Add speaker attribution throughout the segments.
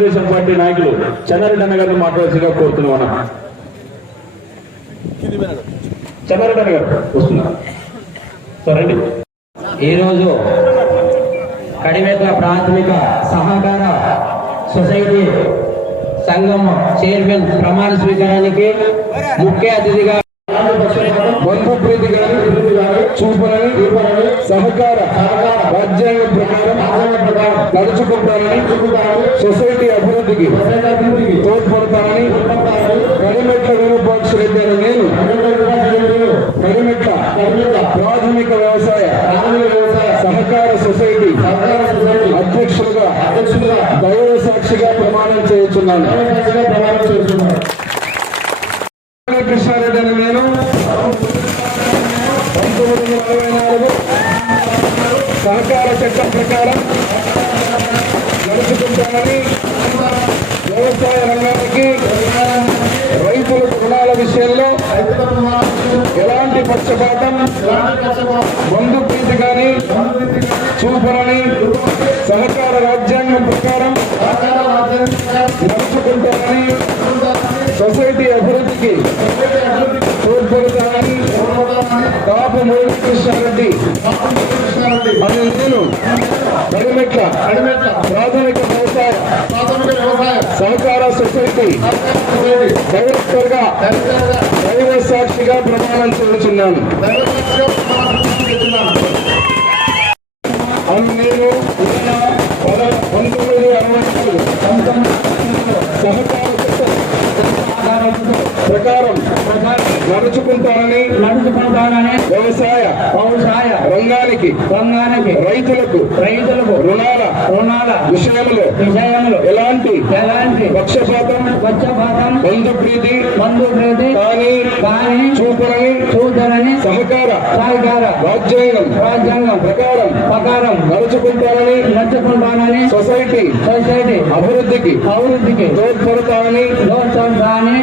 Speaker 1: Telugu Desam party నాయకులు చంద్రరెడ్డి అన్న గారిని మాట్లాడాల్సిందిగా కోరుతున్నాం చంద్రరెడ్డి అన్న గారు వస్తున్నారు సరే అండి
Speaker 2: ఈరోజు కడిమెట్ల ప్రాథమిక సహకార సొసైటీ సంఘం చైర్మన్ ప్రమాణ స్వీకారానికి ముఖ్య అతిథిగా
Speaker 3: బంధు ప్రీతి గాని చూపనని సహకార రాజ్యాంగం ప్రకారం నడుచుకుంటానని సొసైటీ అభివృద్ధికి తోడ్పడతానని కడిమెట్ల విరూపాక్ష రెడ్డి అనే నేను. కడిమెట్ల ప్రాథమిక వ్యవసాయ సహకార సొసైటీ అధ్యక్షులుగా దైవ సాక్షిగా ప్రమాణం చేస్తున్నాను. శాతం పక్షపాతం బంధు ప్రీతి కానీ చూపనని సహకార రాజ్యాంగం ప్రకారం నడుచుకుంటానని సొసైటీ అభివృద్ధికి తోడ్పడతానని కాపు మురళీకృష్ణారెడ్డి అని నేను కడిమెట్ల ప్రాథమిక వ్యవసాయ సహకార సొసైటీ డైరెక్టర్గా దైవ సాక్షిగా ప్రమాణం చేస్తున్నాను. అని నేను పంతొమ్మిది అరవై నాలుగు సహకార ప్రకారం నడుచుకుంటానని
Speaker 2: నడుచుకుంటానని
Speaker 3: వ్యవసాయ
Speaker 2: వ్యవసాయ
Speaker 3: రంగానికి
Speaker 2: రంగానికి
Speaker 3: రైతులకు
Speaker 2: రైతులకు
Speaker 3: రుణాల
Speaker 2: రుణాల
Speaker 3: విషయంలో
Speaker 2: విషయంలో
Speaker 3: ఎలాంటి
Speaker 2: ఎలాంటి
Speaker 3: పక్షపాతం
Speaker 2: పక్షపాతం
Speaker 3: బంధు ప్రీతి
Speaker 2: బంధు ప్రీతి
Speaker 3: కానీ
Speaker 2: కానీ
Speaker 3: చూపనని
Speaker 2: చూద్దారని
Speaker 3: సహకార
Speaker 2: సహకార
Speaker 3: రాజ్యాంగం
Speaker 2: రాజ్యాంగం
Speaker 3: ప్రకారం
Speaker 2: ప్రకారం
Speaker 3: నడుచుకుంటానని
Speaker 2: నడుచుకుంటానని
Speaker 3: సొసైటీ
Speaker 2: సొసైటీ
Speaker 3: అభివృద్ధికి
Speaker 2: అభివృద్ధికి
Speaker 3: తోడ్పడతానని
Speaker 2: దోషాన్ని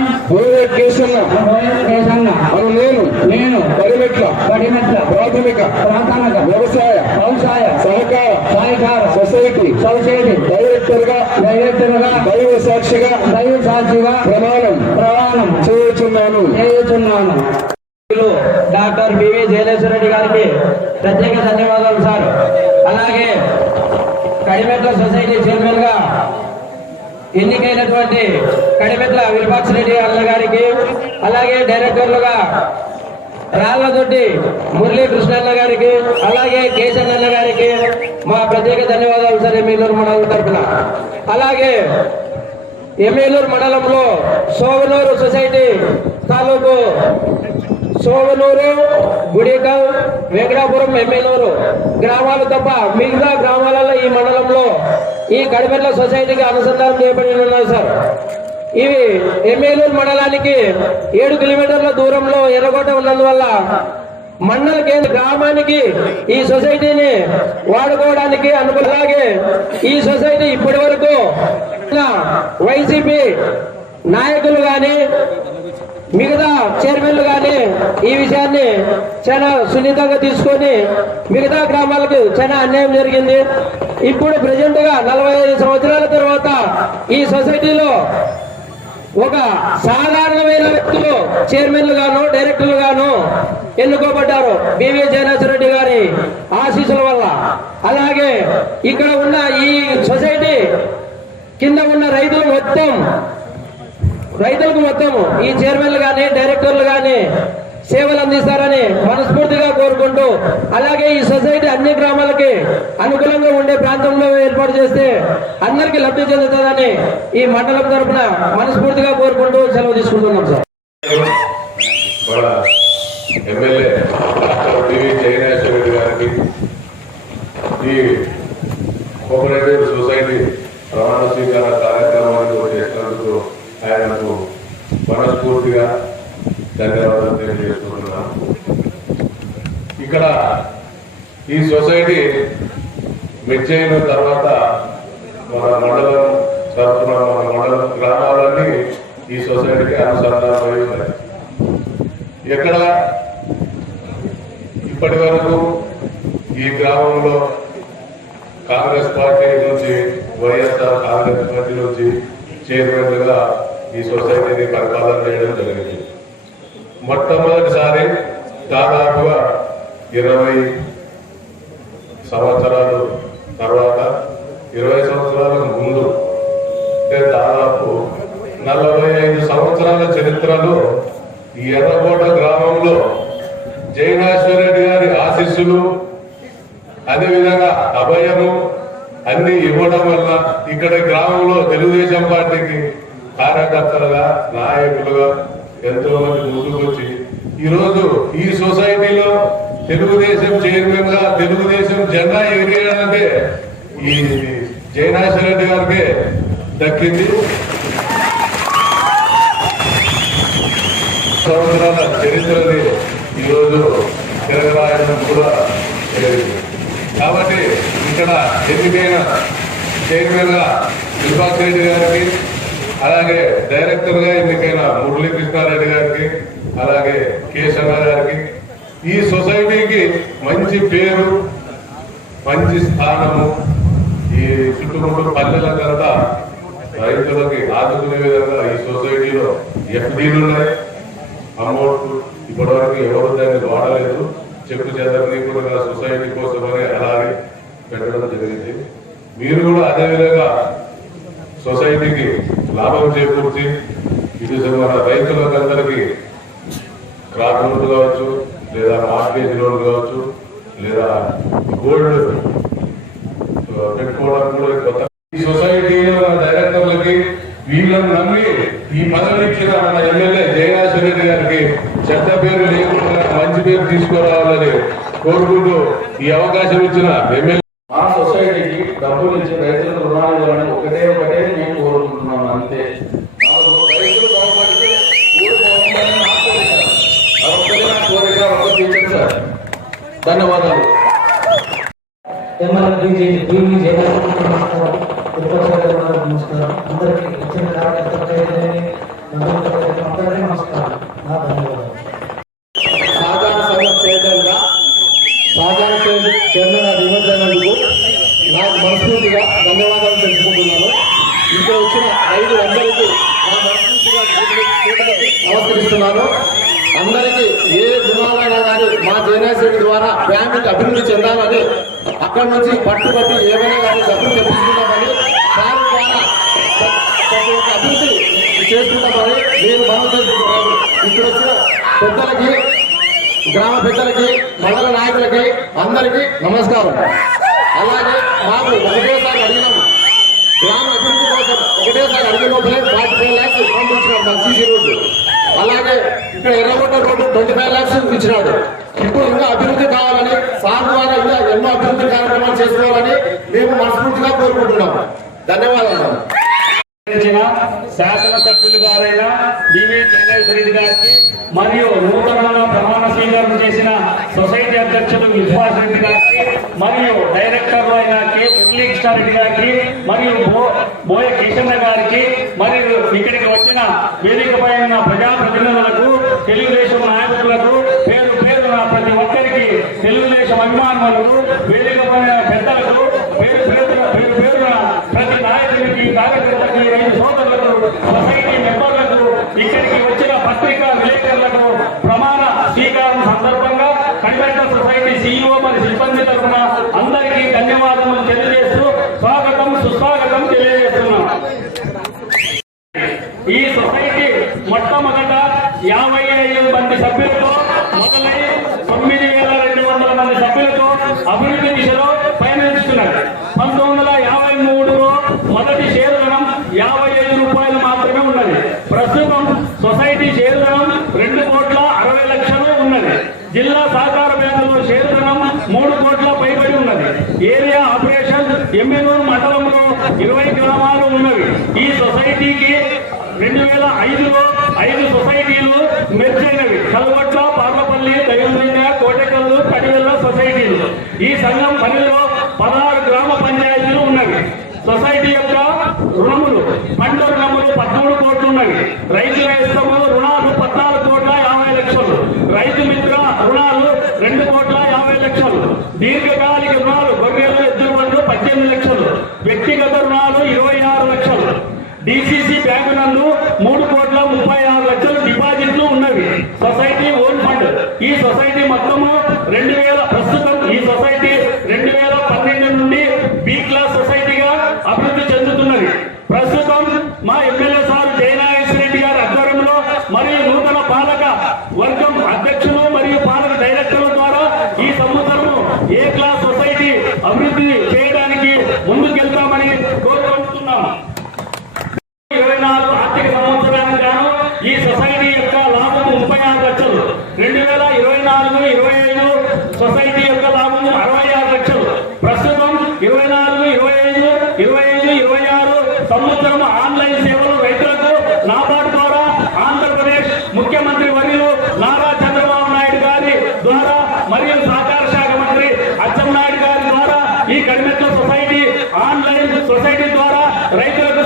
Speaker 3: అను నేను
Speaker 2: నేను
Speaker 3: పరిమెట్ల
Speaker 2: కడిమెట్ల
Speaker 3: ప్రాథమిక
Speaker 2: ప్రాథమిక
Speaker 3: వ్యవసాయ
Speaker 2: వ్యవసాయ
Speaker 3: సహకార
Speaker 2: సహకార
Speaker 3: సొసైటీ
Speaker 2: సొసైటీ
Speaker 3: డైరెక్టర్గా
Speaker 2: డైరెక్టర్గా
Speaker 3: దైవ సాక్షిగా
Speaker 2: దైవ సాక్షిగా
Speaker 3: ప్రమాణం
Speaker 2: ప్రమాణం
Speaker 3: చేయుచున్నాను.
Speaker 2: డాక్టర్ బివి జయలేశ్వర రెడ్డి గారికి ప్రత్యేక ధన్యవాదాలు సార్. అలాగే కడిమెట్ల సొసైటీ చైర్మన్గా ఎన్నికైనటువంటి కడిమెట్ల విరూపాక్ష రెడ్డి అన్న గారికి అలాగే డైరెక్టర్లుగా రాళ్ళదొడ్డి మురళీకృష్ణన్న గారికి అలాగే కేశన్న గారికి మా ప్రత్యేక ధన్యవాదాలు సార్ మేలూరు మండలం తరఫున అలాగే ఎమ్మెల్యూరు మండలంలో సోవనూరు సొసైటీ తాలూకు సోమనూరు గుడికల్ వెంకటాపురం ఎమ్మెల్యూరు గ్రామాలు తప్ప మిగతా గ్రామాలలో ఈ మండలంలో ఈ కడిమెట్ల సొసైటీకి అనుసంధానం చేయబడి ఉన్నారు సార్. ఇవి ఎమ్మెల్యూరు మండలానికి ఏడు కిలోమీటర్ల దూరంలో ఎర్రగొట్ట ఉన్నందువల్ల మండల కేంద్ర గ్రామానికి ఈ సొసైటీని వాడుకోవడానికి అనుకున్నలాగే ఈ సొసైటీ ఇప్పటి వరకు వైసీపీ నాయకులు కానీ మిగతా చైర్మన్లు కానీ ఈ విషయాన్ని చాలా సున్నితంగా తీసుకొని మిగతా గ్రామాలకు చాలా అన్యాయం జరిగింది. ఇప్పుడు ప్రజెంట్గా నలభై ఐదు సంవత్సరాల తర్వాత ఈ సొసైటీలో ఒక సాధారణమైన వ్యక్తులు చైర్మన్లు గాను డైరెక్టర్లు గాను ఎన్నుకోబడ్డారు. బివి జయనాథ్ రెడ్డి గారి ఆశీస్సుల వల్ల. అలాగే ఇక్కడ ఉన్న ఈ సొసైటీ కింద ఉన్న రైతులు మొత్తం రైతులకు మొత్తం ఈ చైర్మన్లు కానీ డైరెక్టర్లు కానీ సేవలు అందిస్తారని మనస్ఫూర్తిగా కోరుకుంటూ అలాగే ఈ సొసైటీ అన్ని గ్రామాలకి అనుకూలంగా ఉండే ప్రాంతంలో ఏర్పాటు చేస్తే అందరికీ లబ్ధి చెందుతుందని ఈ మండలం తరపున మనస్ఫూర్తిగా కోరుకుంటూ సెలవు తీసుకుంటున్నాం సార్.
Speaker 4: ఈ కోఆపరేటివ్ సొసైటీ ప్రమాణ స్వీకార కార్యక్రమాన్ని చేసినందుకు ఆయనకు మనస్ఫూర్తిగా తెలియజేసుకుంటున్నాను ఇక్కడ ఈ సొసైటీ మెచ్చైన అయిన తర్వాత మన మండలం తరఫున మన మండలం గ్రామాలన్నీ ఈ సొసైటీకి అనుసంధానమై ఉన్నాయి. ఎక్కడ ఇప్పటి వరకు ఈ గ్రామంలో కాంగ్రెస్ పార్టీ నుంచి వైఎస్ఆర్ కాంగ్రెస్ పార్టీ నుంచి చైర్మన్గా ఈ సొసైటీని పరిపాలన చేయడం జరిగింది. మొట్టమొదటిసారి దాదాపుగా ఇరవై సంవత్సరాలు తర్వాత ఇరవై సంవత్సరాల ముందు అంటే దాదాపు నలభై ఐదు సంవత్సరాల చరిత్రలో ఈ ఎర్రకోట గ్రామంలో జయనాశ్వరరెడ్డి గారి ఆశీస్సులు అదేవిధంగా అభయము అన్ని ఇవ్వడం వల్ల ఇక్కడ గ్రామంలో తెలుగుదేశం పార్టీకి కార్యకర్తలుగా నాయకులుగా ఎంతో మంది ముందుకు వచ్చి ఈరోజు ఈ సొసైటీలో తెలుగుదేశం చైర్మన్గా తెలుగుదేశం జెండా ఎగిరేయాలంటే ఈ జయనాశ్వర రెడ్డి గారికి దక్కింది. సంవత్సరాల చరిత్రని ఈరోజు తిరగరాయడం కూడా కాబట్టి ఇక్కడ ఎన్నికైన చైర్మన్గా విభాగ్ రెడ్డి గారికి అలాగే డైరెక్టర్గా ఎన్నికైన మురళీకృష్ణారెడ్డి గారికి అలాగే కేశవ గారికి ఈ సొసైటీకి మంచి పేరు మంచి స్థానము ఈ చుట్టుముట్టు కనుక రైతులకి ఆదుకునే విధంగా ఈ సొసైటీలో ఎఫ్డీలు ఉన్నాయి. అమౌంట్ ఇప్పటివరకు ఎవరు దాన్ని వాడలేదు. చెక్కు చెదరని కూడా సొసైటీ కోసమని అలాగే పెట్టడం జరిగింది. మీరు కూడా అదే విధంగా సొసైటీకి లాభం చేకూర్చి ఇది మన రైతులకందరికీ క్రాప్ లోన్ కావచ్చు లేదా మార్కేజ్ లోన్ కావచ్చు లేదా గోల్డ్ పెట్టుకోవడానికి కూడా కొత్త సొసైటీలో మన డైరెక్టర్లకి వీళ్ళని నమ్మి ఈ పదవి ఇచ్చిన మన ఎమ్మెల్యే జయరాజ్ రెడ్డి గారికి చెడ్డ పేరు లేకుండా మంచి పేరు తీసుకురావాలని కోరుకుంటూ ఈ అవకాశం ఇచ్చిన ఎమ్మెల్యే
Speaker 1: మా సొసైటీకి డబ్బులు ఇచ్చి రైతులకు రుణాలు ఇవ్వాలని ఒకటే ఒకటే నేను కోరుకుంటున్నాను అంతే నాకు రైతులు బాగుపడితే ఊరు బాగుపడాలని నా కోరిక. అదొక్కటే నా కోరిక ఒక్కటి ఇచ్చింది సార్ ధన్యవాదాలు
Speaker 5: ఎంఆర్పీ టీవీ జయరాజు నమస్కారం తిరుపతి గారు నమస్కారం అందరికీ వచ్చిన కార్యకర్తలకి అందరికీ నమస్కారం నా ధన్యవాదాలు
Speaker 6: సాధారణ సంఘం చైర్మన్గా సాధారణ చైర్మన్ నిమజ్జనందుకు నాకు మనస్ఫూర్తిగా ధన్యవాదాలు తెలుపుకుంటున్నాను ఇక్కడ వచ్చిన రైతులందరికీ నా మనస్ఫూర్తిగా చేతులెత్తి నమస్కరిస్తున్నాను అందరికీ ఏ రుణాలైనా కానీ మా జయనాశరెడ్డి ద్వారా బ్యాంకుకి అభివృద్ధి చెందాలని అక్కడి నుంచి పట్టుబట్టి ఏమైనా కానీ డబ్బులు తెప్పించుకుంటామని దాని ద్వారా ప్రతి ఒక్క అభివృద్ధి చేసుకుంటామని నేను మనం చేసుకుంటున్నాను ఇక్కడ వచ్చిన పెద్దలకి గ్రామ పెద్దలకి మండల నాయకులకి అందరికీ నమస్కారం అలాగే మాకు ఒకటేసారి అడిగినాము గ్రామ అభివృద్ధి కోసం ఒకటేసారి అడిగిన లోపలే ఫార్టీ ఫైవ్ ల్యాక్స్ పంపించినాడు మా సీసీ రోడ్డు అలాగే ఇక్కడ Erragonda road twenty five lakhs ఇచ్చినాడు ఇప్పుడు ఇంకా అభివృద్ధి కావాలని సార్ ద్వారా ఇంకా ఎన్నో అభివృద్ధి కార్యక్రమాలు చేసుకోవాలని మేము కోరుకుంటున్నాం. ధన్యవాదాలు.
Speaker 7: శాసనసభ్యులు గారైన డివి జగదీశ్వర గారికి మరియు నూతనంగా ప్రమాణ స్వీకారం చేసిన సొసైటీ అధ్యక్షులు విశ్వాస్ రెడ్డి గారికి మరియు డైరెక్టర్ అయిన కె మురళీకృష్ణారెడ్డి గారికి మరియు బోయ కిషన్ గారికి మరియు ఇక్కడికి వచ్చిన వేదికపై ఉన్న ప్రజాప్రతినిధులకు తెలుగుదేశం నాయకులకు పేరు పేరున ప్రతి ఒక్కరికి తెలుగుదేశం అభిమానులకు వేదికపై ఉన్న పెద్దలకు పేరు పేరున పేరు పేరున ప్రతి నాయకునికి కార్యకర్తకి రైతు సోదరులకు సొసైటీ మెంబర్లకు ఇక్కడికి వచ్చిన పత్రికా విలేకరులకు ప్రమాణ స్వీకారం సందర్భంగా కండక్టర్ సొసైటీ సీఈఓ మరి సిబ్బంది తరఫున అందరికీ ధన్యవాదములు తెలియజేస్తూ స్వాగతం సుస్వాగతం తెలియజేస్తున్నాం. ఈ సొసైటీ మొట్టమొదట యాభై ఐదు మంది సభ్యులతో మొదలై తొమ్మిది వేల రెండు వందల మంది సభ్యులతో అభివృద్ధి దిశ పయనిస్తున్నది పంతొమ్మిది వందల యాభై మూడులో మొదటి షేర్ ధనం యాభై ఐదు రూపాయలు మాత్రమే ఉన్నది ప్రస్తుతం సొసైటీ షేర్ ధనం రెండు కోట్ల అరవై లక్షలు ఉన్నది జిల్లా సహకార బ్యాంకులో షేర్ ధనం మూడు కోట్ల పైబడి ఉన్నది ఏరియా ఆపరేషన్ ఎమ్మెనూరు మండలంలో ఇరవై గ్రామాలు ఉన్నవి. ఈ సొసైటీకి రెండు వేల ఐదులో ఐదు సొసైటీలు మెర్జ్ అయినవి. కల్వట్ల పార్లపల్లి దైవంగా కోటకల్లు కడివెల్ల సొసైటీలు. ఈ సంఘం పనిలో పదహారు గ్రామ పంచాయతీలు ఉన్నవి. సొసైటీ యొక్క రుణములు పంట రుణములు పద్మూడు కోట్లు ఉన్నవి. రైతుల ఇష్టము రుణాలు పద్నాలుగు కోట్ల యాభై లక్షలు. రైతు మిత్ర రుణాలు రెండు కోట్ల యాభై లక్షలు. దీర్ఘకాలిక రుణాలు పద్దెనిమిది లక్షలు. వ్యక్తిగత రుణాలు ఇరవై ఆరు లక్షలు. డిసిసి బ్యాంకు నందు మూడు కోట్ల ముప్పై ఆరు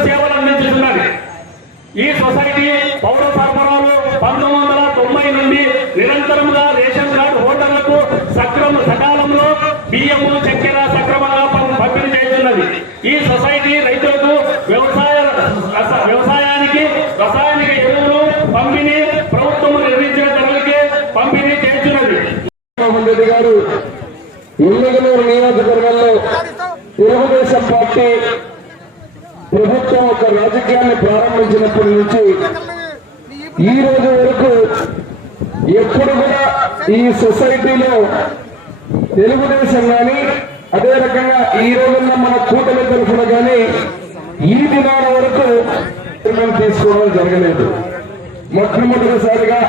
Speaker 7: సేవలు అందించుతున్నది. ఈ సొసైటీ పౌర సరఫరాలు పంతొమ్మిది వందల తొంభై నుండి నిరంతరంగా రేషన్ కార్డు హోటళ్ళకు సక్రమ సకాలంలో బియ్యము చక్కెర సక్రమంగా పంపిణీ చేస్తున్నది. ఈ సొసైటీ రైతులకు వ్యవసాయ వ్యవసాయానికి రసాయనిక ఎరువులు పంపిణీ ప్రభుత్వం నిర్మించిన ధరలకి పంపిణీ చేస్తున్నది.
Speaker 3: రెడ్డి గారు ఎమ్మెగనూరు నియోజకవర్గంలో తెలుగుదేశం పార్టీ ప్రభుత్వం ఒక రాజకీయాన్ని ప్రారంభించినప్పటి నుంచి ఈ రోజు వరకు ఎప్పుడు కూడా ఈ సొసైటీలో తెలుగుదేశం కానీ అదే రకంగా ఈ రోజున్న మన కూటమి తరఫున కానీ ఈ దినాల వరకు నిర్ణయం తీసుకోవడం జరగలేదు. మొట్టమొదటిసారిగా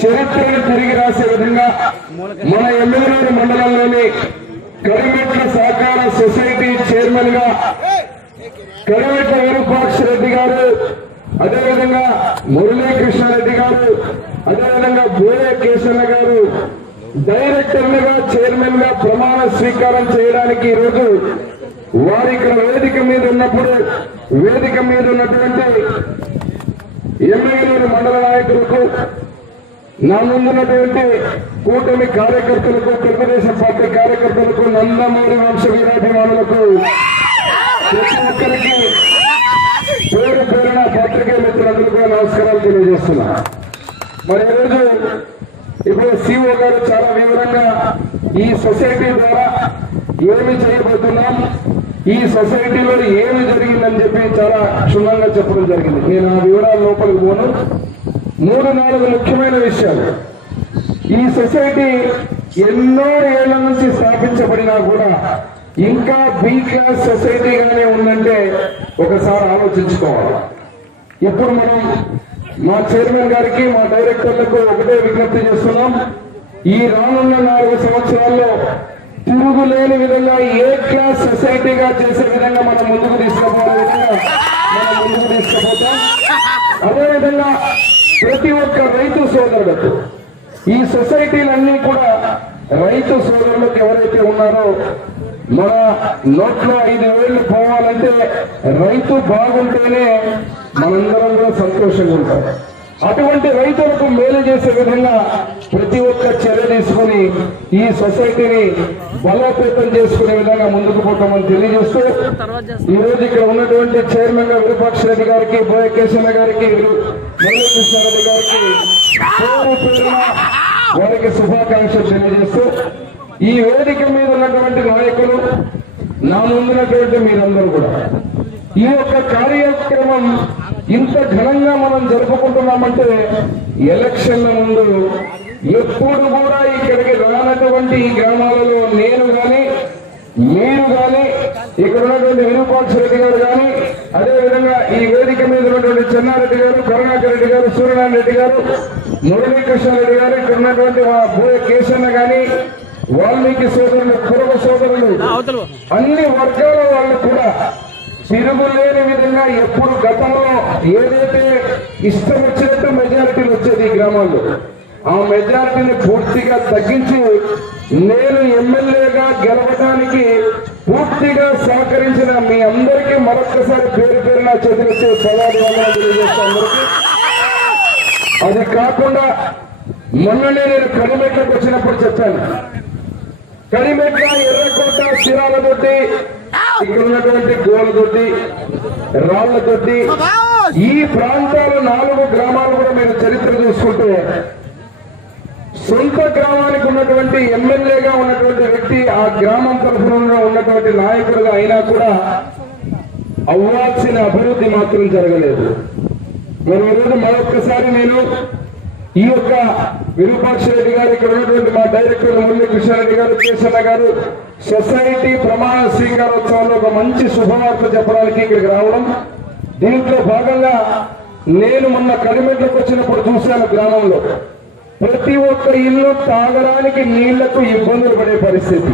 Speaker 3: చరిత్రను తిరిగి రాసే విధంగా మన ఎమ్మెల్యేలు మండలంలోని కడిమెట్ల సహకార సొసైటీ చైర్మన్గా కడిమెట్ల విరూపాక్ష రెడ్డి గారు అదేవిధంగా మురళీకృష్ణారెడ్డి గారు అదేవిధంగా బోరే కేశన్న గారు డైరెక్టర్లుగా చైర్మన్గా ప్రమాణ స్వీకారం చేయడానికి ఈరోజు వారి ఇక్కడ వేదిక మీద ఉన్నప్పుడు వేదిక మీద ఉన్నటువంటి ఎమ్మెల్యేలు మండల నాయకులకు నా ముందున్నటువంటి కూటమి కార్యకర్తలకు తెలుగుదేశం పార్టీ కార్యకర్తలకు నందమూరి వంశ వీరాభిమానులకు ప్రతి ఒక్కరికి పేరు పేరున పత్రికా మిత్రులందరూ కూడా నమస్కారాలు తెలియజేస్తున్నా మరి ఈరోజు ఇప్పుడు సిఓ గారు చాలా వివరంగా ఈ సొసైటీ ద్వారా ఏమి చేయబోతున్నాం ఈ సొసైటీలో ఏమి జరిగిందని చెప్పి చాలా క్షుణ్ణంగా చెప్పడం జరిగింది నేను ఆ వివరాల లోపలికి పోను మూడు నాలుగు ముఖ్యమైన విషయాలు ఈ సొసైటీ ఎన్నో ఏళ్ళ నుంచి స్థాపించబడినా కూడా ఇంకా బీ క్లాస్ సొసైటీగానే ఉందంటే ఒకసారి ఆలోచించుకోవాలి. ఇప్పుడు మనం మా చైర్మన్ గారికి మా డైరెక్టర్లకు ఒకటే విజ్ఞప్తి చేస్తున్నాం. ఈ రానున్న నాలుగు సంవత్సరాల్లో తిరుగులేని విధంగా ఏ క్లాస్ సొసైటీగా చేసే విధంగా మనం ముందుకు తీసుకుపోయే విధంగా మనం ముందుకు తీసుకుపోతాం అదేవిధంగా ప్రతి ఒక్క రైతు సోదరులకు ఈ సొసైటీలన్నీ కూడా రైతు సోదరులకు ఎవరైతే ఉన్నారో మన నోట్లో ఐదు వేళ్ళు పోవాలంటే రైతు బాగుంటేనే మనందరం కూడా సంతోషంగా ఉంటాం. అటువంటి రైతులకు మేలు చేసే విధంగా ప్రతి ఒక్క చర్య తీసుకుని ఈ సొసైటీని బలోపేతం చేసుకునే విధంగా ముందుకు పోతామని తెలియజేస్తూ ఈ రోజు ఇక్కడ ఉన్నటువంటి చైర్మన్గా విరూపాక్ష రెడ్డి గారికి బోయ కేశన్న గారికి మురళీకృష్ణారెడ్డి గారికి వారికి శుభాకాంక్షలు తెలియజేస్తూ ఈ వేదిక మీద ఉన్నటువంటి నాయకులు నా ముందున్నటువంటి మీరందరూ కూడా. ఈ యొక్క కార్యక్రమం ఇంత ఘనంగా మనం జరుపుకుంటున్నామంటే ఎలక్షన్ల ముందు ఎప్పుడు కూడా ఇక్కడికి రానటువంటి ఈ గ్రామాలలో నేను గాని మీరు గాని ఇక్కడ ఉన్నటువంటి విరూపాక్ష రెడ్డి గారు కానీ అదేవిధంగా ఈ వేదిక మీద ఉన్నటువంటి చెన్నారెడ్డి గారు కరుణాకర్ రెడ్డి గారు సూర్యనారాయణ రెడ్డి గారు మురళీకృష్ణారెడ్డి గారు ఇక్కడ ఉన్నటువంటి మా బోయ కేశన్న కానీ వాల్మీకి సోదరులు కురవ సోదరులు అన్ని వర్గాల వాళ్ళు కూడా తిరుగులేని విధంగా ఎప్పుడు గతంలో ఏదైతే ఇష్టం వచ్చినట్టు మెజారిటీలు వచ్చేది ఈ గ్రామాల్లో ఆ మెజారిటీని పూర్తిగా తగ్గించి నేను ఎమ్మెల్యేగా గెలవడానికి పూర్తిగా సహకరించిన మీ అందరికీ మరొక్కసారి పేరు పేరు నా సవాలు తెలియజేస్తాను అందరికీ. అది కాకుండా మొన్ననే నేను కడిమెట్లకు వచ్చినప్పుడు చెప్పాను. కడిమెట్ల ఎర్రకోట శిరాల తోటి ఇక్కడ ఉన్నటువంటి గోల తోటి రాళ్ళ తోటి ఈ ప్రాంతాలు నాలుగు గ్రామాలు కూడా మీరు చరిత్ర చూసుకుంటే సొంత గ్రామానికి ఉన్నటువంటి ఎమ్మెల్యేగా ఉన్నటువంటి వ్యక్తి ఆ గ్రామం తరఫున ఉన్నటువంటి నాయకుడుగా అయినా కూడా అవ్వాల్సిన అభివృద్ధి మాత్రం జరగలేదు. మరి ఈరోజు మరొక్కసారి నేను ఈ యొక్క విరూపాక్ష రెడ్డి గారు ఇక్కడ ఉన్నటువంటి మా డైరెక్టర్ మురళీ కృష్ణారెడ్డి గారు కేసన్న గారు సొసైటీ ప్రమాణ స్వీకారోత్సవంలో ఒక మంచి శుభవార్త చెప్పడానికి ఇక్కడికి రావడం. దీంట్లో భాగంగా నేను మొన్న కడిమెట్లకు వచ్చినప్పుడు చూశాను గ్రామంలో. ప్రతి ఒక్క ఇల్లు తాగడానికి నీళ్ళకు ఇబ్బందులు పడే పరిస్థితి.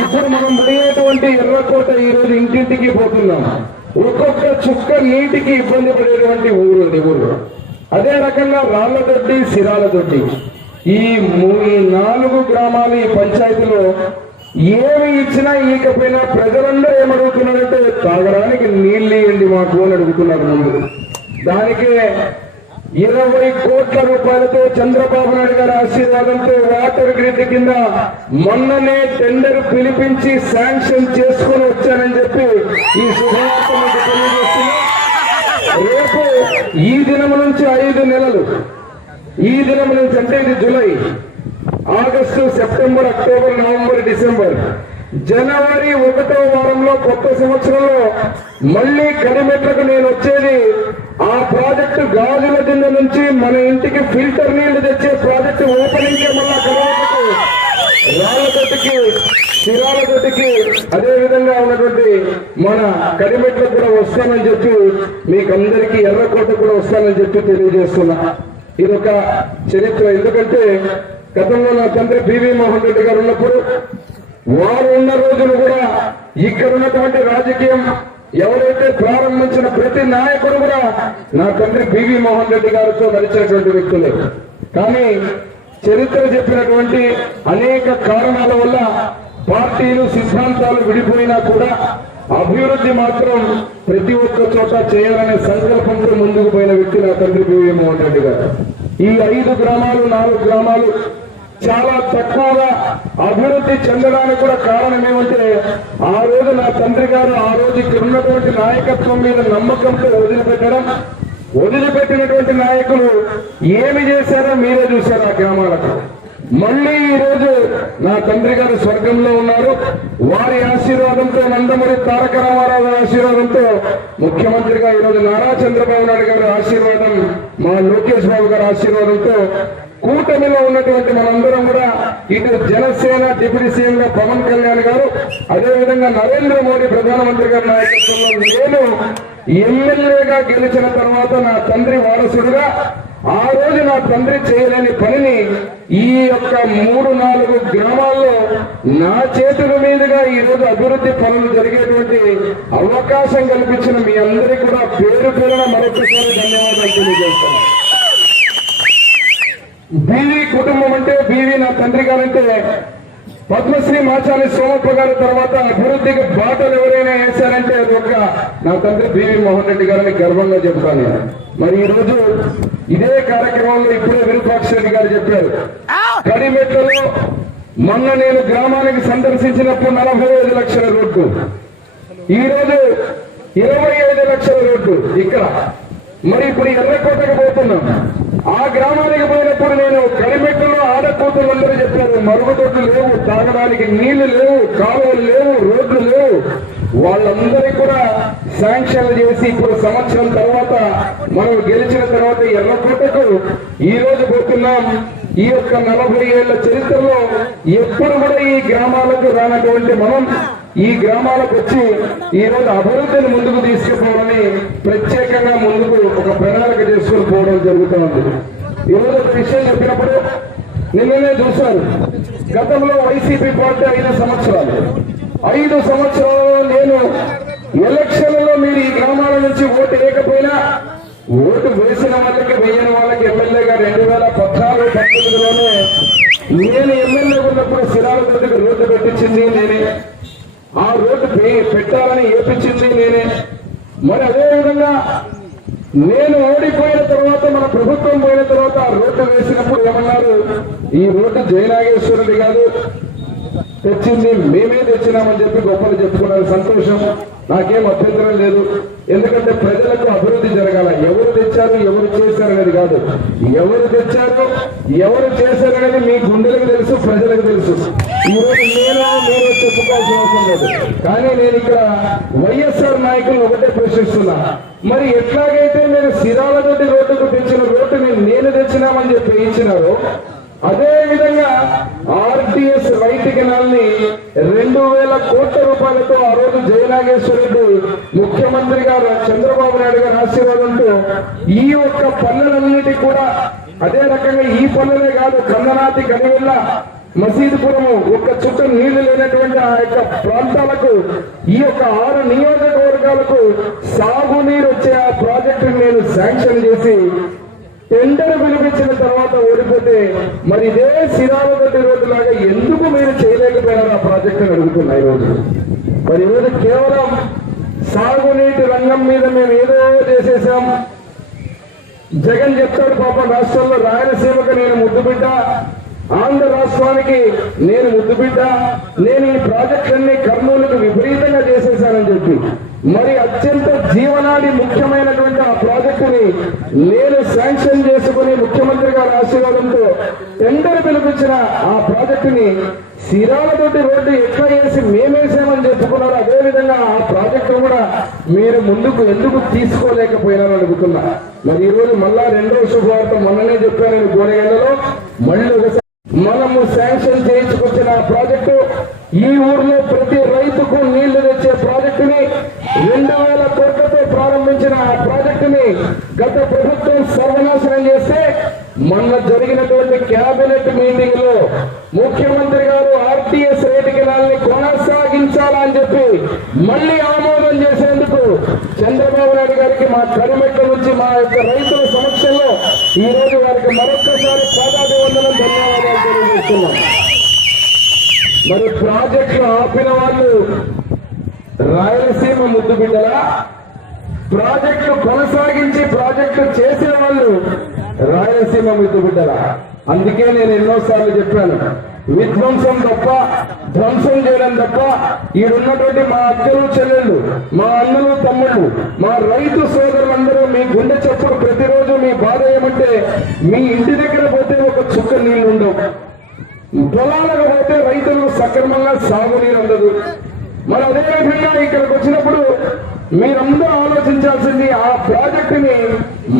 Speaker 3: ఇప్పుడు మనం పోయేటువంటి ఎర్రకోట ఈ రోజు ఇంటింటికి పోతున్నాం. ఒక్కొక్క చుక్క నీటికి ఇబ్బంది పడేటువంటి ఊరు ఊరు. అదే రకంగా రాళ్ళ దొడ్డి సిరాల దొడ్డి ఈ నాలుగు గ్రామాలు ఈ పంచాయతీలో ఏమి ఇచ్చినా ఈకపోయినా ప్రజలందరూ ఏమడుగుతున్నారంటే తాగడానికి నీళ్ళు ఇవ్వండి మాకు అని అడుగుతున్నారు ముందు. దానికే ఇరవై కోట్ల రూపాయలతో చంద్రబాబు నాయుడు గారి ఆశీర్వాదంతో వాటర్ గ్రిడ్ కింద మొన్ననే టెండర్ పిలిపించి శాంక్షన్ చేసుకొని వచ్చానని చెప్పి ఈ శుభవార్త రేపు ఈ దినం నుంచి ఐదు నెలలు. ఈ దినం నుంచి అంటే ఇది July. August September October November December. January ఒకటో వారంలో కొత్త సంవత్సరంలో మళ్ళీ కడిమెట్లకు నేను వచ్చేది ఆ ప్రాజెక్టు గాజుల దిండ నుంచి మన ఇంటికి ఫిల్టర్ నీళ్ళు తెచ్చే ప్రాజెక్టు ఓపెనింగ్ మళ్ళా కడిమెట్లకు రాళ్ళతోటికి శిరాలతోటికి అదే విధంగా మన కడిమెట్లకు కూడా వస్తానని చెప్పి మీకు అందరికీ ఎర్రకోట కూడా వస్తానని చెప్పి తెలియజేస్తున్నా. ఇదొక చరిత్ర. ఎందుకంటే గతంలో నా తండ్రి పివి మోహన్ రెడ్డి గారు ఉన్నప్పుడు వారు ఉన్న రోజులు కూడా ఇక్కడ ఉన్నటువంటి రాజకీయం ఎవరైతే ప్రారంభించిన ప్రతి నాయకుడు కూడా నా తండ్రి పివి మోహన్ రెడ్డి గారితో నడిచినటువంటి వ్యక్తులే. కానీ చరిత్ర చెప్పినటువంటి అనేక కారణాల వల్ల పార్టీలు సిద్ధాంతాలు విడిపోయినా కూడా అభివృద్ధి మాత్రం ప్రతి ఒక్క చోట చేయాలనే సంకల్పంతో ముందుకు పోయిన వ్యక్తి నా తండ్రి పివి రెడ్డి గారు. ఈ ఐదు గ్రామాలు నాలుగు గ్రామాలు చాలా తక్కువగా అభివృద్ధి చెందడానికి కూడా కారణం ఏమంటే ఆ రోజు నా తండ్రి గారు ఆ రోజు ఇక్కడ ఉన్నటువంటి నాయకత్వం మీద నమ్మకంతో వదిలిపెట్టడం వదిలిపెట్టినటువంటి నాయకులు ఏమి చేశారో మీరే చూశారు ఆ గ్రామాలకు. మళ్ళీ ఈరోజు నా తండ్రి గారు స్వర్గంలో ఉన్నారు. వారి ఆశీర్వాదంతో నందమూరి తారక రామారావు ఆశీర్వాదంతో ముఖ్యమంత్రిగా ఈ రోజు నారా చంద్రబాబు నాయుడు గారి ఆశీర్వాదం మా లోకేష్ బాబు గారి ఆశీర్వాదంతో కూటమిలో ఉన్నటువంటి మనందరం కూడా ఇటు జనసేన డిప్యూటీ సీఎం గా పవన్ కళ్యాణ్ గారు అదే విధంగా నరేంద్ర మోడీ ప్రధానమంత్రి గారి నాయకత్వంలో నేను ఎమ్మెల్యేగా గెలిచిన తర్వాత నా తండ్రి వారసుడుగా ఆ రోజు నా తండ్రి చేయలేని పనిని ఈ యొక్క మూడు నాలుగు గ్రామాల్లో నా చేతుల మీదుగా ఈ రోజు అభివృద్ధి పనులు జరిగేటువంటి అవకాశం కల్పించిన మీ అందరికీ కూడా పేరు పేరున మరొకసారి ధన్యవాదాలు తెలియజేస్తాను. బీవీ కుటుంబం అంటే బీవీ నా తండ్రి గారంటే పద్మశ్రీ మాచాలి సోమప్ప గారి తర్వాత అభివృద్ధికి బాటలు ఎవరైనా వేశారంటే అది ఒక నా తండ్రి బీవీ మోహన్ రెడ్డి గారిని గర్వంగా చెప్తాను మరి ఈ రోజు ఇదే కార్యక్రమంలో ఇప్పుడే విరూపాక్ష రెడ్డి గారు చెప్పారు. కడిమెట్లలో మొన్న నేను గ్రామానికి సందర్శించినప్పుడు నలభై ఐదు లక్షల రోడ్డు. ఈ రోజు ఇరవై ఐదు లక్షల రోడ్డు ఇక్కడ. మరి ఇప్పుడు ఎర్రకోటకు పోతున్నాం. ఆ గ్రామానికి పోయినప్పుడు నేను కరిమెట్టులో ఆడకూతులు అందరూ చెప్పారు మరుగుదొడ్లు లేవు తాగడానికి నీళ్ళు లేవు కాలువలు లేవు రోడ్లు లేవు. వాళ్ళందరికీ కూడా శాంక్షన్లు చేసి ఇప్పుడు సంవత్సరం తర్వాత మనం గెలిచిన తర్వాత ఎర్రకోటకు ఈ రోజు పోతున్నాం. ఈ యొక్క నలభై ఏళ్ళ చరిత్రలో ఎప్పుడు కూడా ఈ గ్రామాలకు రానటువంటి మనం ఈ గ్రామాలకు వచ్చి ఈ రోజు అభివృద్ధిని ముందుకు తీసుకుపోవాలని ప్రత్యేకంగా ముందుకు ఒక ప్రణాళిక చేసుకుని పోవడం జరుగుతుంది ఈ రోజు ఒక విషయం చెప్పినప్పుడు నిన్ననే చూశారు. గతంలో వైసీపీ పార్టీ ఐదు సంవత్సరాలు. ఐదు సంవత్సరాలు నేను ఎలక్షన్లలో మీరు ఈ గ్రామాల నుంచి ఓటు వేయకపోయినా ఓటు వేసిన వాళ్ళకి వేయని వాళ్ళకి ఎమ్మెల్యేగా రెండు వేల పద్నాలుగు పంతొమ్మిదిలోనే నేను ఎమ్మెల్యే ఉన్నప్పుడు సిరాల రోడ్డు పెట్టించింది నేనే. ఆ రోడ్డు పెట్టాలని ఏపించింది నేనే. మరి అదేవిధంగా నేను ఓడిపోయిన తర్వాత మన ప్రభుత్వం పోయిన తర్వాత ఆ రోడ్డు వేసినప్పుడు ఏమన్నారు? ఈ రోడ్డు జయనాగేశ్వరుడి కాదు తెచ్చింది మేమే తెచ్చినామని చెప్పి గొప్పలు చెప్పుకున్నారు. సంతోషం. నాకేం అభ్యంతరం లేదు. ఎందుకంటే ప్రజలకు అభివృద్ధి జరగాల. ఎవరు తెచ్చారు ఎవరు చేశారు అనేది కాదు. ఎవరు తెచ్చారు ఎవరు చేశారు అనేది మీ గుండెలకు తెలుసు ప్రజలకు తెలుసు. ఈరోజు నేను మీరు చెప్పుకోవాల్సిన అవసరం లేదు. కానీ నేను ఇక్కడ వైఎస్ఆర్ నాయకులను ఒకటే ప్రశ్నిస్తున్నా. మరి ఎట్లాగైతే మీరు సిరాలతోటి రోడ్డుకు తెచ్చిన రోడ్డుని నేను తెచ్చినామని చెప్పి ఇచ్చినారో అదే విధంగా ఆర్టీఎస్ రైట్ రెండు వేల కోట్ల రూపాయలతో ఆ రోజు జయనాగేశ్వరుడు ముఖ్యమంత్రి గారు చంద్రబాబు నాయుడు గారి ఆశీర్వాదంతో ఈ యొక్క పనులన్నిటి కూడా అదే రకంగా ఈ పనులే కాదు కందనాతి కనివెల్ల మసీదుపురము ఒక్క చుట్టూ నీళ్ళు లేనటువంటి ఆ యొక్క ప్రాంతాలకు ఈ యొక్క ఆరు నియోజకవర్గాలకు సాగునీరు వచ్చే ఆ ప్రాజెక్టును నేను శాంక్షన్ చేసి టెండర్ పిలిపించిన తర్వాత ఓడిపోతే మరి ఇదే సిరాలగడ్డి రోడ్డు లాగా ఎందుకు మీరు చేయలేకపోయారు ఆ ప్రాజెక్ట్ అడుగుతున్నా ఈరోజు? మరి ఈరోజు కేవలం సాగునీటి రంగం మీద మేము ఏదో చేసేసాం. జగన్ చెప్తాడు పాప రాష్ట్రంలో రాయలసీమకు నేను ముద్దు బిడ్డ ఆంధ్ర రాష్ట్రానికి నేను ముద్దు బిడ్డ నేను ఈ ప్రాజెక్టులన్నీ కర్నూలుకు విపరీతంగా చేసేసానని చెప్పి. మరి అత్యంత జీవనాడి ముఖ్యమైనటువంటి నేను శాంక్షన్ చేసుకుని ముఖ్యమంత్రి గారి ఆశీర్వాదంతో టెండర్ పిలిపించిన ఆ ప్రాజెక్టుని సిరాలతోటి రోడ్డు ఎట్లా వేసి మేమేసామని చెప్పుకున్నారు. అదే విధంగా ఆ ప్రాజెక్టు కూడా మీరు ముందుకు ఎందుకు తీసుకోలేకపోయినారని అడుగుతున్నా. మరి ఈ మళ్ళా రెండో శుభవార్త మొన్ననే చెప్పాను నేను గోడగండలో. మళ్ళీ ఒకసారి మనము శాంక్షన్ చేయించుకొచ్చిన ప్రాజెక్టు ఈ ఊర్లో ప్రతి రైతుకు నీళ్ళు తెచ్చే ప్రాజెక్టుని రెండు వేల కోట్లతో ప్రారంభించిన ఆ ప్రాజెక్టుని గత ప్రభుత్వం సర్వనాశనం చేస్తే మొన్న జరిగినటువంటి కేబినెట్ మీటింగ్లో ముఖ్యమంత్రి గారు ఆర్టీఎస్ రేటు కొనసాగించాలా కొనసాగించాలని చెప్పి మళ్ళీ ఆమోదం చేసేందుకు చంద్రబాబు నాయుడు గారికి మా కరిమెట్ల నుంచి మా యొక్క రైతుల సమక్షంలో ఈ రోజు వారికి మరొక్కసారి పాదాభివందనం ధన్యవాదాలు తెలియజేస్తున్నాం. మరి ప్రాజెక్టులు ఆపిన వాళ్ళు రాయలసీమ బిడ్డలా. ప్రాజెక్టు కొనసాగించి ప్రాజెక్టు చేసే వాళ్ళు రాయలసీమ ముద్దు బిడ్డలా. అందుకే నేను ఎన్నోసార్లు చెప్పాను విధ్వంసం తప్ప ధ్వంసం చేయడం తప్ప ఈడున్నటువంటి మా అక్కలు చెల్లెళ్ళు మా అన్నలు తమ్ముళ్ళు మా రైతు సోదరులందరూ మీ గుండె చప్పుడు ప్రతిరోజు మీ బాధ ఏమంటే మీ ఇంటి దగ్గర పోతే ఒక చుక్క నీళ్ళు ఉండవు. పొలాలకు పోతే రైతులకు సక్రమంగా సాగునీరు అందదు. మరి అదే విధంగా ఇక్కడికి వచ్చినప్పుడు మీరందరూ ఆలోచించాల్సింది ఆ ప్రాజెక్టుని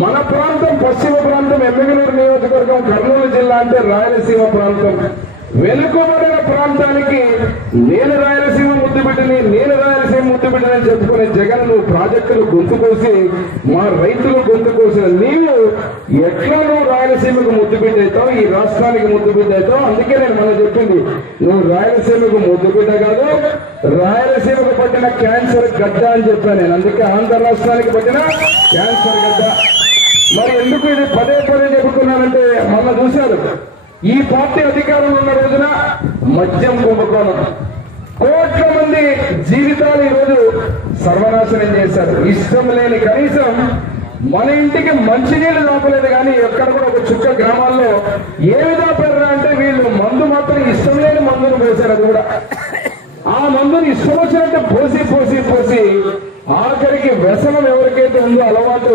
Speaker 3: మన ప్రాంతం పశ్చిమ ప్రాంతం ఎమ్మెగనూరు నియోజకవర్గం కర్నూలు జిల్లా అంటే రాయలసీమ ప్రాంతం. వెనుకబడిన ప్రాంతానికి నేను రాయలసీమ ముద్దు పెట్టని నేను రాయలసీమ ముద్దు బిడ్డని చెప్పుకునే జగన్ నువ్వు ప్రాజెక్టులు గొంతు కోసి మా రైతులు గొంతు కోసిన నీవు ఎట్లా నువ్వు రాయలసీమకు ముద్దు బిడ్డ అవుతావు ఈ రాష్ట్రానికి ముద్దు బిడ్డ అవుతావు అందుకే నేను మనం చెప్పింది నువ్వు రాయలసీమకు ముద్దు బిడ్డ కాదు రాయలసీమకు పట్టిన క్యాన్సర్ గడ్డ అని చెప్పాను నేను. అందుకే ఆంధ్ర రాష్ట్రానికి పట్టిన క్యాన్సర్ గడ్డ. మరి ఎందుకు ఇది పదే పదే చెప్పుకున్నానంటే మొన్న చూశారు. ఈ పార్టీ అధికారంలో ఉన్న రోజున మద్యం కుంభకోణం. కోట్ల మంది జీవితాలు ఈరోజు సర్వనాశనం చేశారు. ఇష్టం లేని కనీసం మన ఇంటికి మంచినీళ్ళు దాపలేదు కానీ ఎక్కడ కూడా ఒక చుక్క గ్రామాల్లో ఏ దాపారా అంటే వీళ్ళు మందు మాత్రం ఇష్టం లేని మందును పోసారు అది కూడా. ఆ మందుని ఇష్టం వచ్చినట్టు పోసి పోసి పోసి ఆఖరికి వ్యసనం ఎవరికైతే ఉందో అలవాటు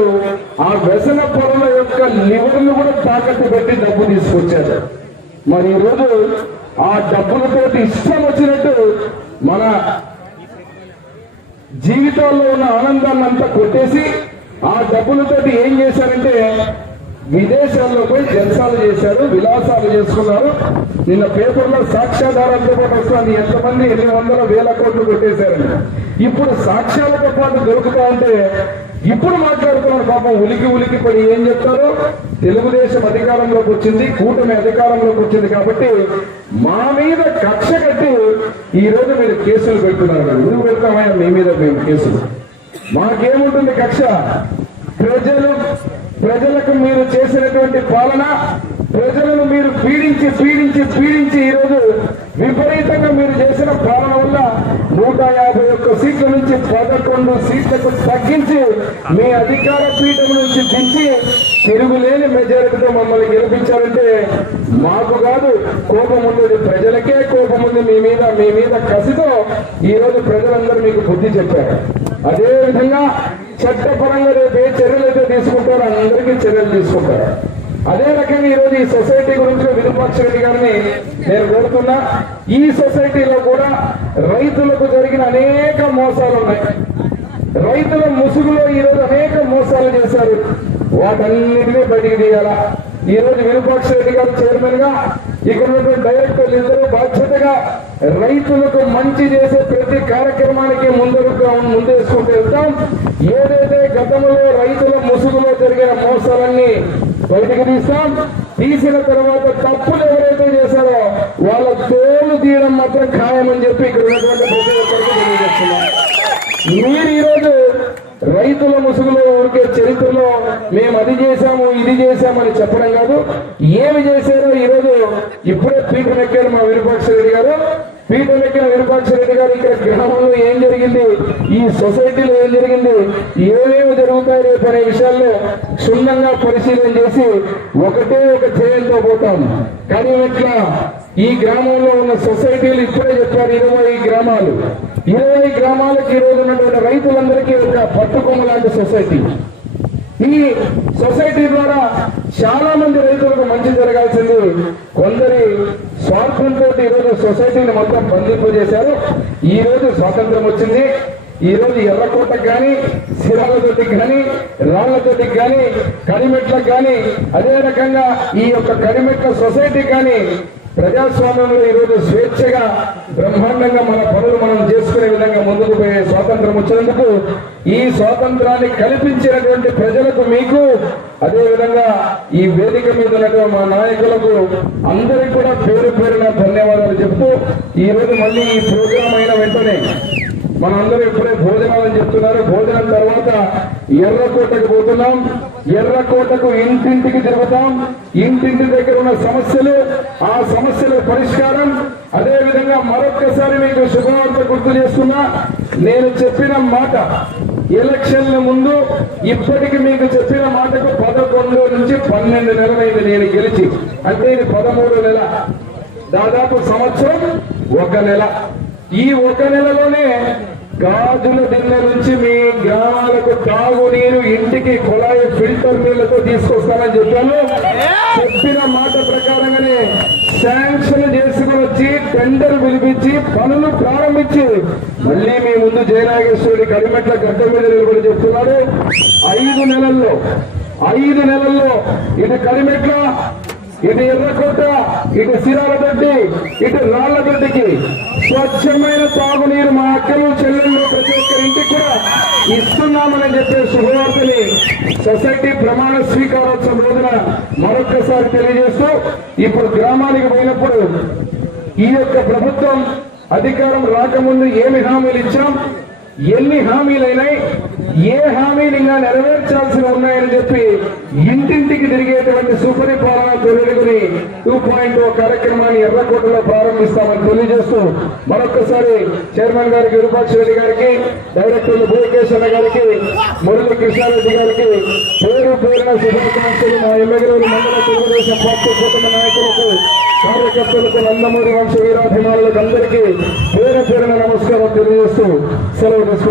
Speaker 3: ఆ వ్యసన పొరల యొక్క లివర్ను కూడా తాకట్టు పెట్టి డబ్బు తీసుకొచ్చారు. మరి ఈరోజు ఆ డబ్బులతోటి ఇష్టం వచ్చినట్టు మన జీవితాల్లో ఉన్న ఆనందాన్ని అంతా కొట్టేసి ఆ డబ్బులతోటి ఏం చేశారంటే విదేశాల్లో పోయి జల్సాలు చేశారు విలాసాలు చేసుకున్నారు. నిన్న పేపర్లో సాక్ష్యాధారాలతో పాటు వస్తుంది. ఎంతమంది? ఎనిమిది వందల వేల కోట్లు కొట్టేశారని. ఇప్పుడు సాక్ష్యాలతో పాటు దొరుకుతా అంటే ఇప్పుడు మాట్లాడుతున్నారు పాపం ఉలికి ఉలికి పడి ఏం చెప్తారు? తెలుగుదేశం అధికారంలోకి వచ్చింది కూటమి అధికారంలోకి వచ్చింది కాబట్టి మా మీద కక్ష కట్టి ఈ రోజు మీరు కేసులు పెడుతున్నారు. ఎందుకు పెడతామయ్యా? మీ మీద మేము కేసులు. మాకేముంటుంది కక్ష? ప్రజలు ప్రజలకు మీరు చేసినటువంటి పాలన ప్రజలను మీరు పీడించి పీడించి పీడించి ఈరోజు విపరీతంగా మీరు చేసిన పాలన వల్ల నూట యాభై ఒక్క సీట్ల నుంచి పదకొండు సీట్లకు తగ్గించి మీ అధికార పీఠం నుంచి దించి తిరుగులేని మెజారిటీతో మమ్మల్ని గెలిపించారంటే మాకు కాదు కోపం ఉంది ప్రజలకే కోపం ఉంది మీ మీద మీ మీద కసితో ఈ రోజు ప్రజలందరూ మీకు బుద్ధి చెప్పారు. అదేవిధంగా చట్టపరంగా రేపు ఏ చర్యలు అయితే తీసుకుంటారో అందరికీ చర్యలు తీసుకుంటారు. అదే రకంగా ఈ రోజు ఈ సొసైటీ గురించి విరూపాక్ష రెడ్డి గారిని నేను కోరుతున్నా ఈ సొసైటీలో కూడా రైతులకు జరిగిన అనేక మోసాలు ఉన్నాయి. రైతుల ముసుగులో ఈ రోజు అనేక మోసాలు చేశారు. వాటన్నిటినీ బయటికి తీయాలా? ఈ రోజు విరూపాక్ష రెడ్డి గారు చైర్మన్గా ఇక్కడ డైరెక్టర్లు ఇద్దరు బాధ్యతగా రైతులకు మంచి చేసే ప్రతి కార్యక్రమానికి ముందరుగా ముందేసుకుంటూ వెళ్తాం. ఏదైతే గతంలో రైతుల ముసుగులో జరిగిన మోసాలన్నీ బయటకు తీస్తాం. తీసిన తర్వాత తప్పులు ఎవరైతే చేశారో వాళ్ళ తోలు తీయడం మాత్రం ఖాయమని చెప్పి ఇక్కడ ఉన్నటువంటి ప్రతి ఒక్కరికి తెలియజేస్తున్నాం. మీరు ఈరోజు రైతుల ముసుగులో ఊరికే చరిత్రలో మేము అది చేశాము ఇది చేశామని చెప్పడం కాదు. ఏమి చేశారో ఈరోజు ఇప్పుడే పీఠం ఎక్కారు మా విరూపాక్ష రెడ్డి గారు. పీఠం ఎక్కిన విరూపాక్ష రెడ్డి గారు ఇక్కడ గ్రామంలో ఏం జరిగింది? ఈ సొసైటీలో ఏం జరిగింది? ఏమేమి జరుగుతాయి రేపు అనే విషయాల్లో క్షుణ్ణంగా పరిశీలన చేసి ఒకటే ఒక చేయంతో పోతాం. కానీ ఇట్లా ఈ గ్రామంలో ఉన్న సొసైటీలు ఇప్పుడే చెప్పారు ఇరవై గ్రామాలు. ఇరవై గ్రామాలకు ఈ రోజు ఉన్నటువంటి రైతులందరికీ ఒక పట్టుకొమ్మ లాంటి సొసైటీ. ఈ సొసైటీ ద్వారా చాలా మంది రైతులకు మంచి జరగాల్సింది కొందరి స్వార్థంతో ఈరోజు సొసైటీని మొత్తం బంధింపజేశారు ఈ రోజు స్వాతంత్రం వచ్చింది. ఈ రోజు ఎర్రకోటకు కానీ శిరాలతోటికి కానీ రాళ్ళతోటికి కానీ కనిమెట్లకు కానీ అదే రకంగా ఈ యొక్క కనిమెట్ల సొసైటీ కానీ ప్రజాస్వామ్యంలో ఈ రోజు స్వేచ్ఛగా బ్రహ్మాండంగా మన పనులు మనం చేసుకునే విధంగా ముందుకు పోయే స్వాతంత్రం వచ్చినందుకు ఈ స్వాతంత్రాన్ని కల్పించినటువంటి ప్రజలకు మీకు అదే విధంగా ఈ వేదిక మీద ఉన్నటువంటి మా నాయకులకు అందరికీ కూడా పేరు పేరున ధన్యవాదాలు చెప్తూ ఈ రోజు మళ్ళీ ఈ ప్రోగ్రాం అయిన వెంటనే మనందరూ ఇప్పుడే భోజనాలని చెప్తున్నారు. భోజనం తర్వాత ఎర్రకోటకు పోతున్నాం. ఎర్రకోటకు ఇంటింటికి తిరుగుతాం. ఇంటింటి దగ్గర ఉన్న సమస్యలు ఆ సమస్యల పరిష్కారం. అదే విధంగా మరొక్కసారి మీకు శుభవార్త గుర్తు చేస్తున్నా. నేను చెప్పిన మాట ఎలక్షన్ల ముందు ఇప్పటికి మీకు చెప్పిన మాటకు పదకొండు నుంచి పన్నెండు నెలలైంది నేను గెలిచి. అంటే ఇది పదమూడు నెల. దాదాపు సంవత్సరం ఒక నెల. ఈ ఒక నెలలోనే గాజుల దిన్న నుంచి మీ గ్రామాలకు తాగునీరు ఇంటికి కుళాయి ఫిల్టర్ నీళ్ళతో తీసుకొస్తానని చెప్పాను. చెప్పిన మాట ప్రకారంగానే శాంక్షన్ చేసుకుని వచ్చి టెండర్ పిలిపించి పనులు ప్రారంభించి మళ్ళీ మీ ముందు జయనాగేశ్వరుడి కడిమెట్ల గడ్డ మీద నిలబడి చెప్తున్నాడు ఐదు నెలల్లో ఐదు నెలల్లో ఇది కడిమెట్ల ఇది ఎర్రకోట ఇటు సిరాల దొడ్డి ఇటు రాళ్ళ దొడ్డికి స్వచ్ఛమైన తాగునీరు మా అక్కలు చెల్లెళ్ళు ప్రతి ఒక్కరి ఇంటికి కూడా ఇస్తున్నామని చెప్పే శుభవార్తని సొసైటీ ప్రమాణ స్వీకారోత్సవం రోజున మరొక్కసారి తెలియజేస్తూ ఇప్పుడు గ్రామానికి పోయినప్పుడు ఈ యొక్క ప్రభుత్వం అధికారం రాకముందు ఏమి హామీలు ఇచ్చాం ఎన్ని హామీలైనాయి? ఏ హామీలు ఇంకా నెరవేర్చాల్సి ఉన్నాయని చెప్పి ఇంటింటికి తిరిగేటువంటి సుపరిపాలన తొలగుని టూ పాయింట్ ఓ కార్యక్రమాన్ని ఎర్రకోటలో ప్రారంభిస్తామని తెలియజేస్తూ మరొకసారి చైర్మన్ గారికి విరూపాక్ష రెడ్డి గారికి డైరెక్టర్లు భూకేశ్వర గారికి మురళి కృష్ణారెడ్డి గారికి పేరు పేరున శుభాకాంక్షలు. మా ఎమ్మెల్యేలు మండల తెలుగుదేశం పార్టీ కుటుంబ నాయకులకు కార్యకర్తలకు నందమూరి వంశ వీరాభిమానులకు అందరికీ పేరు పేరున నమస్కారం తెలియజేస్తూ సెలవు